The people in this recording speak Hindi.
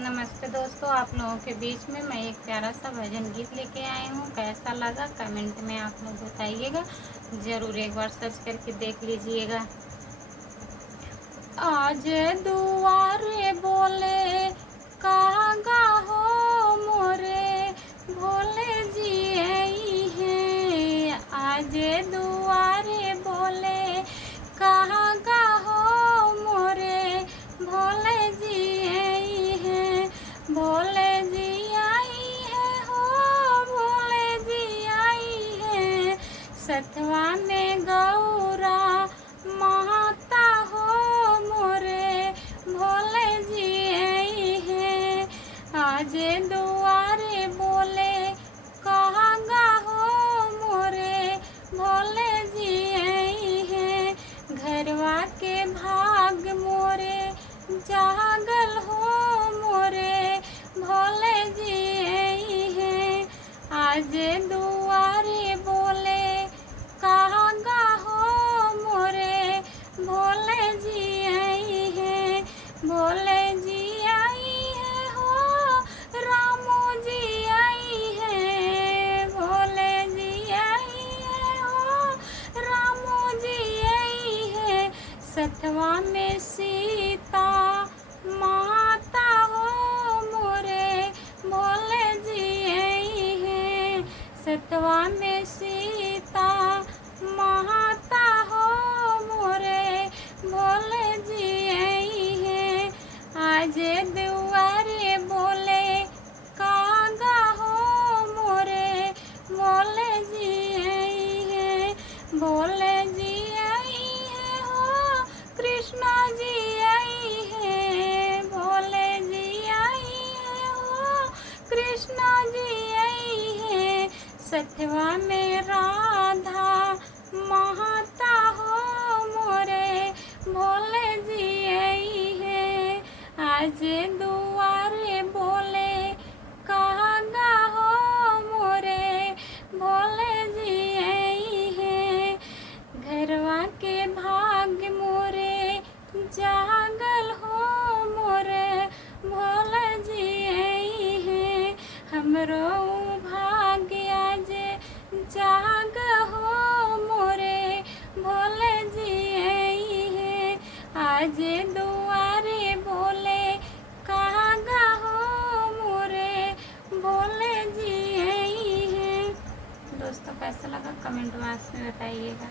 नमस्ते दोस्तों, आप लोगों के बीच में मैं एक प्यारा सा भजन गीत लेके आई हूँ। कैसा लगा कमेंट में आप लोग बताइएगा। ज़रूर एक बार सर्च करके देख लीजिएगा। आज दुआरे बोले कागा हो मोरे भोले जी आई हैं। आज दुआरे बोले कागा हो मोरे भोले जी आई हैं। भोले जी आई है हो भोले जी आई है। सतवा में गौरा माता हो मोरे भोले जी आई है। आज दुआरे बोले कागा हो मोरे भोले जी आई है। घरवा के भाग मोरे जागल हो मोरे भोले जी आई है। आज दुआरे बोले कागा हो मोरे भोले जी आई है। भोले जी आई है हो रामो जी आई है। भोले जी आई है हो रामो जी आई है। सतवा में सीता माता हो मोरे भोले जी आई है। सतवा में सीता माता हो मोरे भोले जी आई है। आज दुआरे बोले कागा हो मोरे भोले जी आई है। भोले जी आई है हो कृष्णा जी आई है। भोले जी आई है हो कृष्णा जी आई है। सतवा में राधा माता हो मोरे भोले जी आई है। आज दुआरे बोले कागा हो मोरे भोले जी आई है। घरवा के भाग मोरे जागल हो मोरे भोले जी आई है। हमरो भाग्य आज जाग हो मोरे भोले जी आई है। आज दुआरे बोले कागा हो मोरे भोले जी आई है। दोस्तों कैसा लगा कमेंट बॉक्स में बताइएगा।